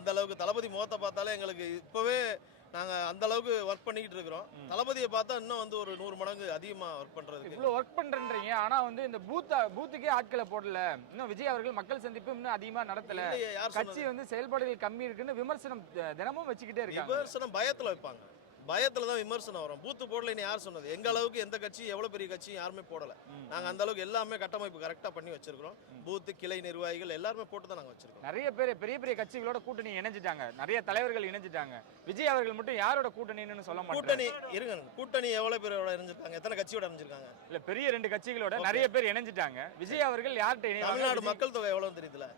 அந்த அளவுக்கு தளபதி முகத்தை பார்த்தாலே எங்களுக்கு இப்போவே நாங்கள் அந்த அளவுக்கு ஒர்க் பண்ணிக்கிட்டு இருக்கிறோம். தளபதியை பார்த்தா இன்னும் வந்து ஒரு 100 மடங்கு அதிகமாக ஒர்க் பண்ணுறதுக்கு. இவ்வளோ ஒர்க் பண்ணுறீங்க, ஆனால் வந்து இந்த பூத்துக்கே ஆட்களை போடல. இன்னும் விஜய் அவர்கள் மக்கள் சந்திப்பு இன்னும் அதிகமாக நடத்தல. கட்சி வந்து செயல்பாடுகள் கம்மி இருக்குன்னு விமர்சனம் தினமும் வச்சுக்கிட்டே இருக்காங்க. விமர்சனம் பயத்தில் வைப்பாங்க. பயத்தில் தான் விமர்சனம் வரும். பூத்து போடலைன்னு யார் சொன்னது? எங்க அளவுக்கு எந்த கட்சி எவ்வளோ பெரிய கட்சி யாருமே போடலை. நாங்கள் அந்த அளவுக்கு எல்லாமே கட்டமைப்பு கரெக்டாக பண்ணி வச்சிருக்கிறோம். பூத்து கிளை நிர்வாகிகள் எல்லாருமே போட்டு தான் நாங்கள் வச்சிருக்கோம். நிறைய பேர் பெரிய பெரிய கட்சிகளோட கூட்டணி இணைஞ்சிட்டாங்க, நிறைய தலைவர்கள் இணைஞ்சிட்டாங்க. விஜய் அவர்கள் மட்டும் யாரோட கூட்டணின்னு சொல்ல மாட்டாங்க. கூட்டணி இருங்க, கூட்டணி எவ்வளோ பேரோட இணைஞ்சிருக்காங்க? எத்தனை கட்சியோட இணைஞ்சிருக்காங்க? இல்லை, பெரிய 2 கட்சிகளோட நிறைய பேர் இணைஞ்சிட்டாங்க. விஜய் அவர்கள் யார்கிட்ட இணைய? தமிழ்நாடு மக்கள் தொகை எவ்வளோ தெரியுதுல?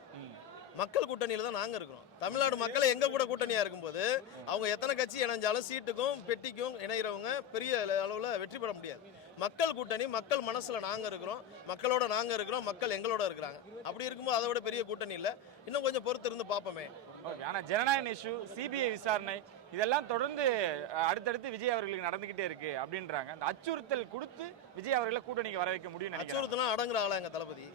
மக்கள் கூட்டணியில் தான் நாங்கள் இருக்கிறோம். தமிழ்நாடு மக்களை எங்கள் கூட கூட்டணியாக இருக்கும்போது அவங்க எத்தனை கட்சி இணைஞ்சாலும் சீட்டுக்கும் பெட்டிக்கும் இணைகிறவங்க பெரிய அளவில் வெற்றி பெற முடியாது. மக்கள் கூட்டணி, மக்கள் மனசில் நாங்கள் இருக்கிறோம், மக்களோட நாங்கள் இருக்கிறோம், மக்கள் எங்களோட இருக்கிறாங்க. அப்படி இருக்கும்போது அதை விட பெரிய கூட்டணி இல்லை. இன்னும் கொஞ்சம் பொறுத்து இருந்து பார்ப்போமே. ஆனால் ஜனநாயக இஷ்யூ, சிபிஐ விசாரணை இதெல்லாம் தொடர்ந்து அடுத்தடுத்து விஜய் அவர்களுக்கு நடந்துகிட்டே இருக்கு அப்படின்றாங்க. அந்த அச்சுறுத்தல் கொடுத்து விஜய் அவர்களை கூட்டணிக்கு வர வைக்க முடியும். அச்சுறுத்தலாம் அடங்குற ஆளா எங்கள் தளபதி?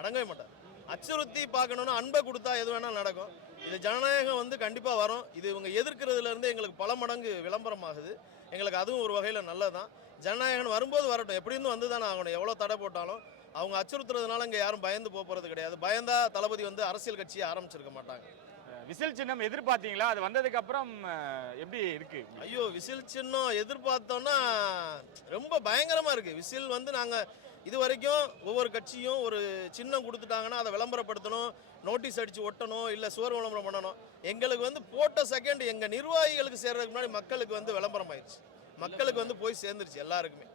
அடங்கவே மாட்டார். அச்சுறுத்தி பார்க்கணும்னா அன்பை கொடுத்தா எது வேணாலும் நடக்கும். இது ஜனநாயகம் வந்து கண்டிப்பாக வரும். இது இவங்க எதிர்க்கிறதுலேருந்து எங்களுக்கு பல மடங்கு விளம்பரம் ஆகுது. எங்களுக்கு அதுவும் ஒரு வகையில் நல்லது தான். ஜனநாயகம் வரும்போது வரட்டும், எப்படி இருந்து வந்து தானே ஆகணும். எவ்வளோ தடை போட்டாலும் அவங்க அச்சுறுத்துறதுனால இங்கே யாரும் பயந்து போகிறது கிடையாது. பயந்தா தளபதி வந்து அரசியல் கட்சியை ஆரம்பிச்சிருக்க மாட்டாங்க. விசில் சின்னம் எதிர்பார்த்தீங்களா? அது வந்ததுக்கு அப்புறம் எப்படி இருக்கு? ஐயோ, விசில் சின்னம் எதிர்பார்த்தோன்னா ரொம்ப பயங்கரமாக இருக்குது. விசில் வந்து நாங்கள் இது வரைக்கும் ஒவ்வொரு கட்சியும் ஒரு சின்னம் கொடுத்துட்டாங்கன்னா அதை விளம்பரப்படுத்தணும், நோட்டீஸ் அடித்து ஒட்டணும், இல்லை சுவர் விளம்பரம் பண்ணணும். எங்களுக்கு வந்து போட்ட செகண்ட் எங்கள் நிர்வாகிகளுக்கு சேர்றதுக்கு முன்னாடி மக்களுக்கு வந்து விளம்பரம் ஆயிடுச்சு. மக்களுக்கு வந்து போய் சேர்ந்துருச்சு எல்லாருக்குமே.